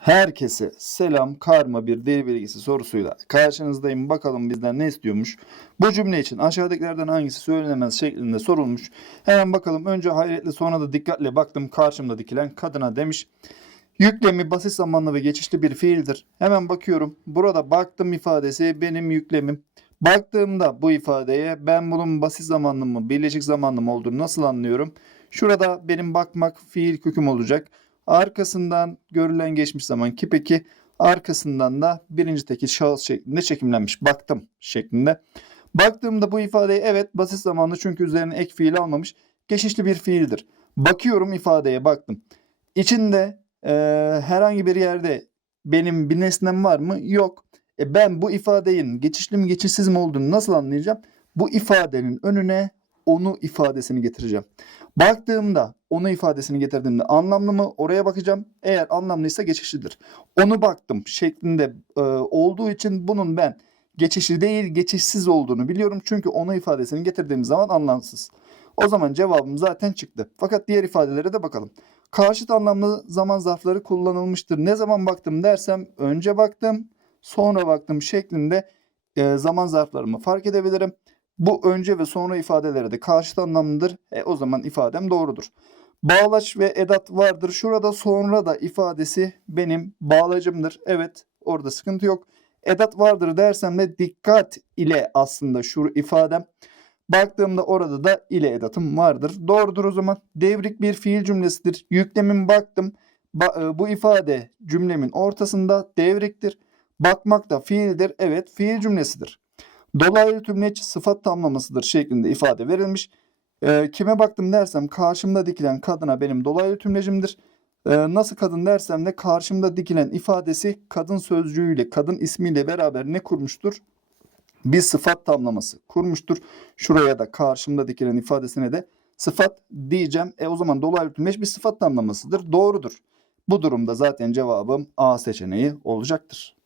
Herkese selam karma bir dil bilgisi sorusuyla karşınızdayım. Bakalım bizden ne istiyormuş. Bu cümle için aşağıdakilerden hangisi söylenemez şeklinde sorulmuş. Hemen bakalım. Önce hayretle sonra da dikkatle baktım. Karşımda dikilen kadına demiş. Yüklemi basit zamanlı ve geçişli bir fiildir. Hemen bakıyorum. Burada baktım ifadesi benim yüklemim. Baktığımda bu ifadeye ben bunun basit zamanlı mı, birleşik zamanlı mı olduğunu nasıl anlıyorum? Şurada benim bakmak fiil köküm olacak. Arkasından görülen geçmiş zaman ki peki arkasından da birinci tekil şahıs şeklinde çekimlenmiş. Baktım şeklinde. Baktığımda bu ifadeyi evet basit zamanlı çünkü üzerine ek fiil almamış. Geçişli bir fiildir. Bakıyorum ifadeye baktım. İçinde e, herhangi bir yerde benim bir nesnem var mı? Yok. E ben bu ifadenin geçişli mi geçişsiz mi olduğunu nasıl anlayacağım? Bu ifadenin önüne onu ifadesini getireceğim. Baktığımda onu ifadesini getirdiğimde anlamlı mı oraya bakacağım. Eğer anlamlıysa geçişlidir. Onu baktım şeklinde e, olduğu için bunun ben geçişli değil geçişsiz olduğunu biliyorum. Çünkü onu ifadesini getirdiğim zaman anlamsız. O zaman cevabım zaten çıktı. Fakat diğer ifadelere de bakalım. Karşıt anlamlı zaman zarfları kullanılmıştır. Ne zaman baktım dersem önce baktım sonra baktım şeklinde e, zaman zarflarımı fark edebilirim. Bu önce ve sonra ifadeleri de karşıt anlamlıdır. E, o zaman ifadem doğrudur. Bağlaç ve edat vardır. Şurada sonra da ifadesi benim bağlacımdır. Evet orada sıkıntı yok. Edat vardır dersem de dikkat ile aslında şu ifadem. Baktığımda orada da ile edatım vardır. Doğrudur o zaman. Devrik bir fiil cümlesidir. Yüklemin baktım. Ba- e, bu ifade cümlemin ortasında devriktir. Bakmak da fiildir. Evet fiil cümlesidir. Dolaylı tümleç sıfat tamlamasıdır şeklinde ifade verilmiş. E, kime baktım dersem karşımda dikilen kadına benim dolaylı tümlecimdir. E, nasıl kadın dersem de karşımda dikilen ifadesi kadın sözcüğüyle, kadın ismiyle beraber ne kurmuştur? Bir sıfat tamlaması kurmuştur. Şuraya da karşımda dikilen ifadesine de sıfat diyeceğim. E o zaman dolaylı tümleç bir sıfat tamlamasıdır. Doğrudur. Bu durumda zaten cevabım A seçeneği olacaktır.